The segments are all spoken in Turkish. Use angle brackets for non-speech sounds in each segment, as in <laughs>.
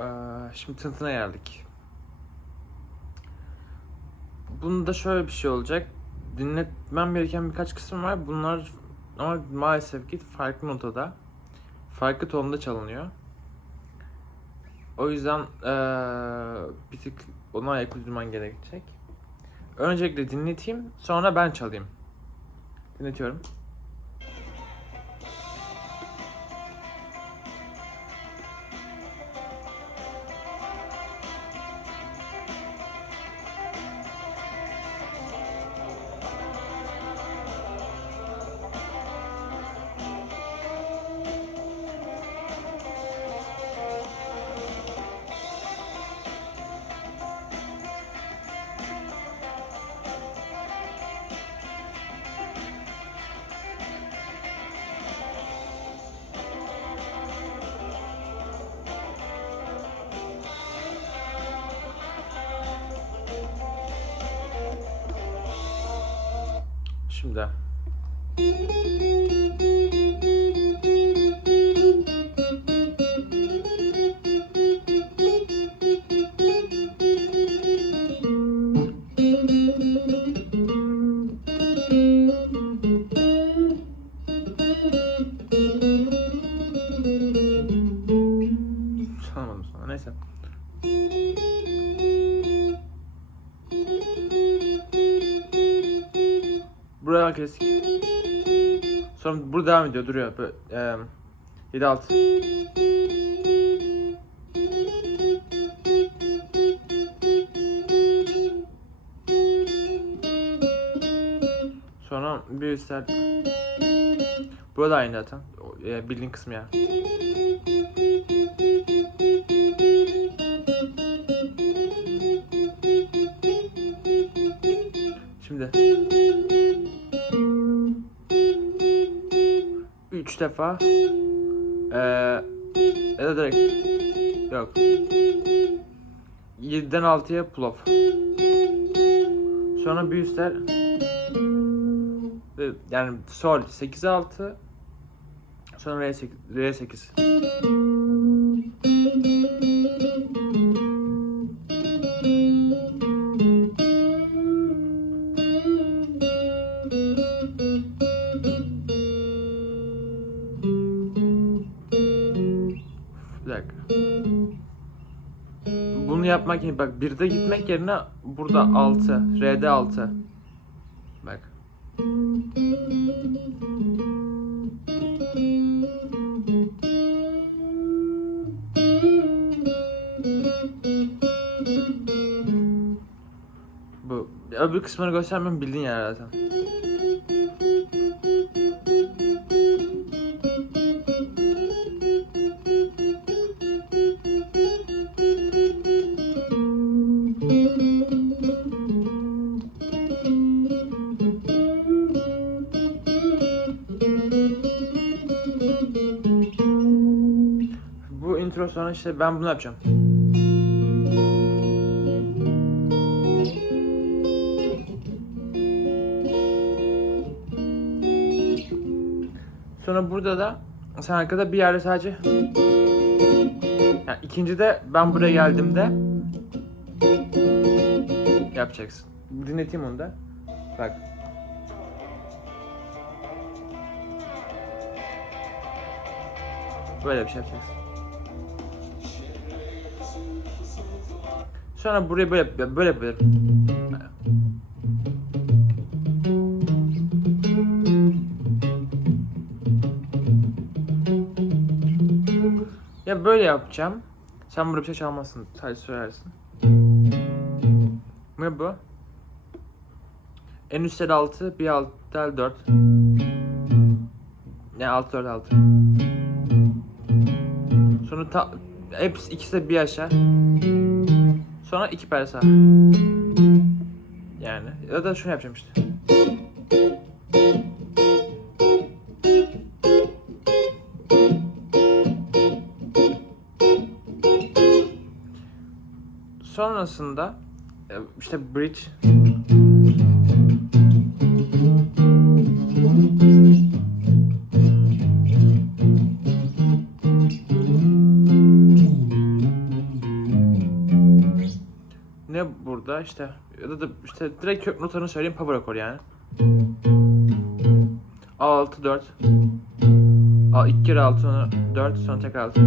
Ee, şimdi tıntına geldik. Bunda şöyle bir şey olacak. Dinletmem gereken birkaç kısım var. Bunlar ama maalesef ki farklı notada. Farklı tonda çalınıyor. O yüzden eee, bir tık ona ayak uydurman gerekecek. Öncelikle dinleteyim, sonra ben çalayım. Dinletiyorum. Şimdi. Buraya klasik. Sonra burada devam ediyor duruyor. Böyle, eee 7 6. Sonra bir üstler. Burada aynı zaten. E, bildiğin kısmı ya. Şimdi. Üç defa. Ee, ya da direkt. Yok. 7'den 6'ya pull off. Sonra bir üstler. Ve Yani sol 8'e 6. Sonra R8. R8. Yapmak yerine bak 1'de gitmek yerine burada 6. R'de 6. Bak. Bu öbür kısmını göstermem bildiğin yer zaten. Sonra işte ben bunu yapacağım. Sonra burada da sen arkada bir yerde sadece yani ikincide ben buraya geldiğimde yapacaksın. Dinleteyim onu da. Bak. Böyle bir şey yapacaksın. Sonra buraya böyle böyle yapıyorum. Ya böyle yapacağım. Sen burada bir şey çalmazsın. Sadece söylersin. Ne bu? En üst tel 6, bir alt tel 4. Ne 6 4 6. Sonra ta, hepsi ikisi de bir aşağı. Sonra iki perde. Yani ya da şunu yapacağım işte. Sonrasında e, işte bridge burada işte ya da, da işte direkt kök notanı söyleyeyim power akor yani. A6 4 A 2 kere 6 sonra 4 sonra tekrar 6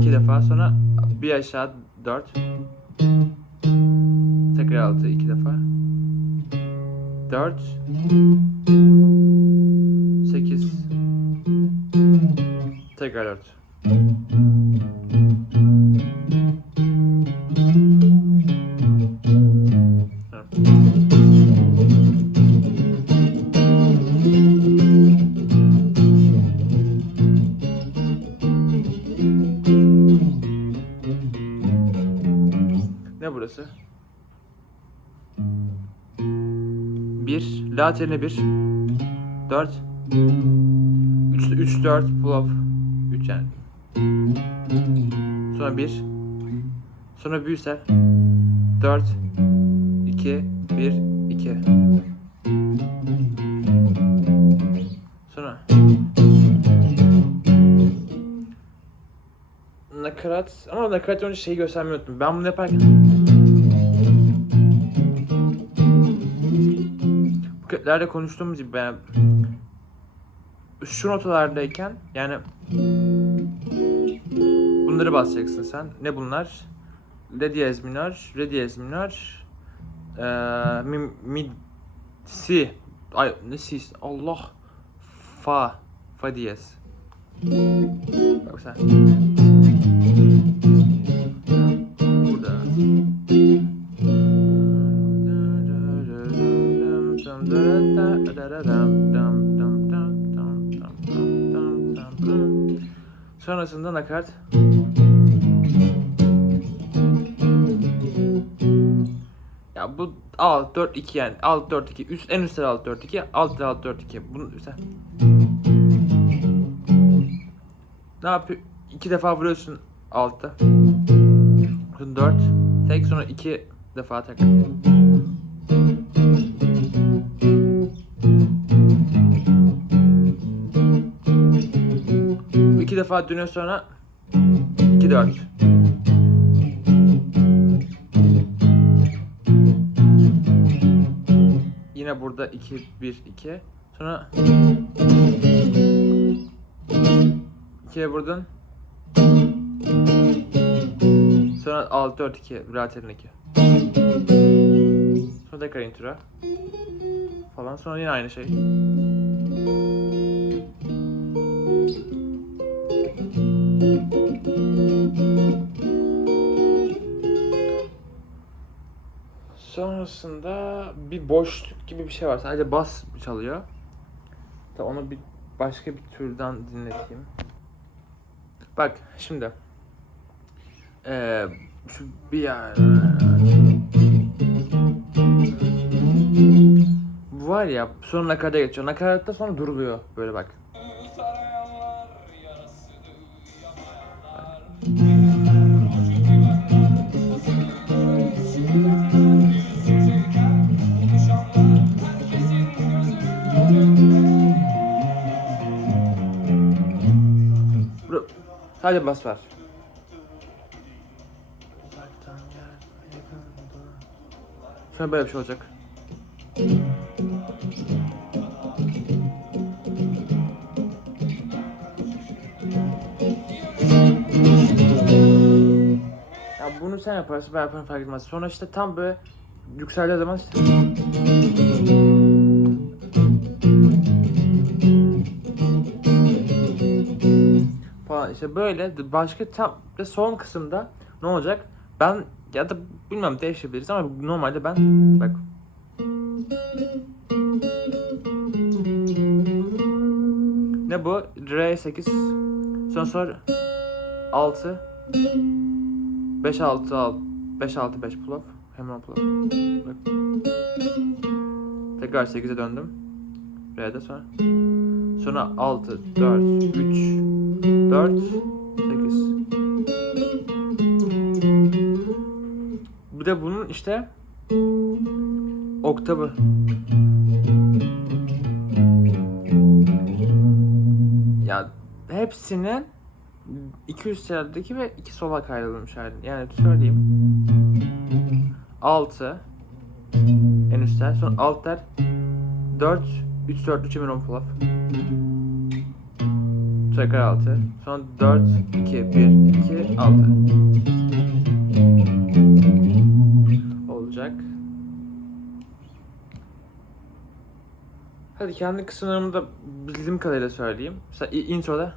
2 defa sonra bir aşağı 4 tekrar 6 2 defa. 4 8 tekrar 4 Ne burası? 1 La teline 1 4 3 3 4 pull off 3 yani. Sonra 1 Sonra büyüsel. 4 2 1 2 Nakarat ama nakarat önce şeyi göstermeyi unuttum. Ben bunu yaparken bu köklerde konuştuğumuz gibi ben şu notalardayken yani bunları basacaksın sen. Ne bunlar? Re diyez minör, re diyez minör, eee, mi, mi, si, ay ne si, Allah, fa, fa diyez. Bak sen. Sonrasında nakarat. Ya bu alt 4 2 yani alt 4 2 üst en üstte alt 4 2 alt alt 4 2 bunun üstte. Ne yapıyor? İki defa vuruyorsun altta. 4 tek sonra iki defa tek. Defa dönüyor sonra 2 4. Yine burada 2 1 2. Sonra 2'ye vurdun. Sonra 6 4 2 Rater'in 2. Sonra tekrar intura. Falan sonra yine aynı şey. Sonrasında bir boşluk gibi bir şey var. Sadece bas çalıyor. Da onu bir başka bir türden dinleteyim. Bak şimdi. Ee, şu bir yer. Var ya sonra nakarata geçiyor. Nakaratta sonra duruluyor böyle bak. Sadece bas var. Sonra böyle bir şey olacak. Ya bunu sen yaparsın ben yaparım fark etmez. Sonra işte tam böyle yükseldiği zaman işte falan işte böyle başka tam ve son kısımda ne olacak? Ben ya da bilmem değişebiliriz ama normalde ben bak ne bu? Re 8 sonra sonra 6 5 6 6 5 6 5 pull off hemen pull off bak. tekrar 8'e döndüm Re'de sonra sonra 6 4 3 4 8 Bir de bunun işte oktavı. Ya hepsinin iki üst teldeki ve iki sola kaydırılmış hali. Yani söyleyeyim. 6 en üst. Sonra alt tel 4 3 4 3 emin plaf. Tekrar 6. Sonra 4 2 1 2 6. Olacak. Hadi kendi kısımlarımı da bildiğim kadarıyla söyleyeyim. Mesela introda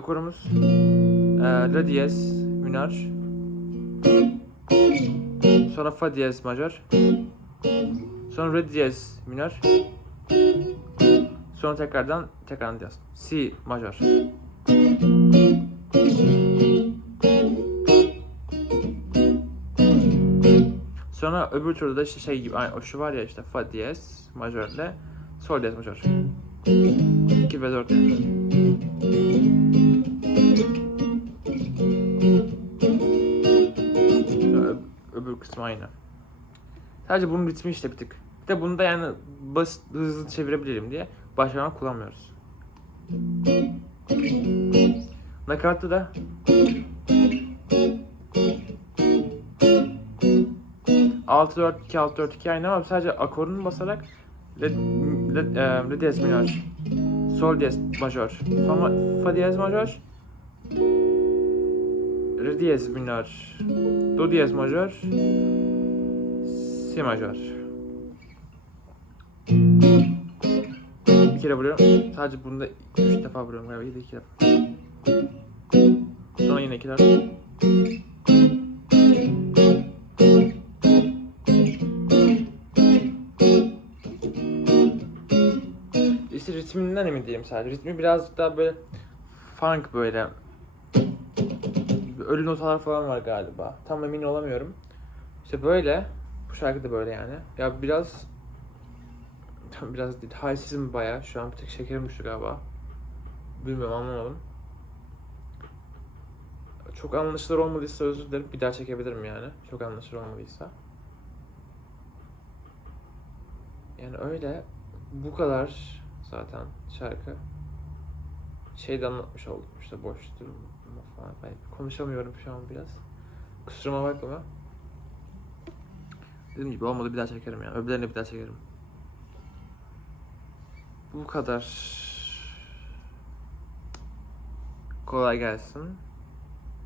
İlk akorumuz eee La diyez minör. Sonra Fa diyez majör. Sonra Re diyez minör. Sonra tekrardan tekrardan diyez. Si majör. Sonra öbür turda da işte şey gibi aynı o şu var ya işte Fa diyez majörle Sol diyez majör. 2 ve 4 yani. Öbür kısmı aynı. Sadece bunun ritmi işte bir tık. Bir de bunu da yani basit hızlı çevirebilirim diye başlama kullanmıyoruz. Nakaratı da altı dört iki altı dört iki aynı ama sadece akorunu basarak re, re, e, re diyez minör, sol diyez majör, sonra fa diyez majör, re diyez minör, do diyez majör, si majör. Bir kere vuruyorum. Sadece bunda üç defa vuruyorum galiba. Ya iki defa. Sonra yine iki defa. Ritminden emin değilim sadece. Ritmi birazcık daha böyle funk böyle. Ölü notalar falan var galiba. Tam emin olamıyorum. İşte böyle. Bu şarkı da böyle yani. Ya biraz tam <laughs> biraz değil. Halsizim baya. Şu an bir tek şekerim düştü galiba. Bilmiyorum anlamadım. Çok anlaşılır olmadıysa özür dilerim. Bir daha çekebilirim yani. Çok anlaşılır olmadıysa. Yani öyle. Bu kadar zaten şarkı. Şey de anlatmış oldum işte boş durma falan. Ben konuşamıyorum şu an biraz. Kusuruma bakma. Dediğim gibi olmadı bir daha çekerim yani. Öbürlerini bir daha çekerim. Bu kadar. Kolay gelsin.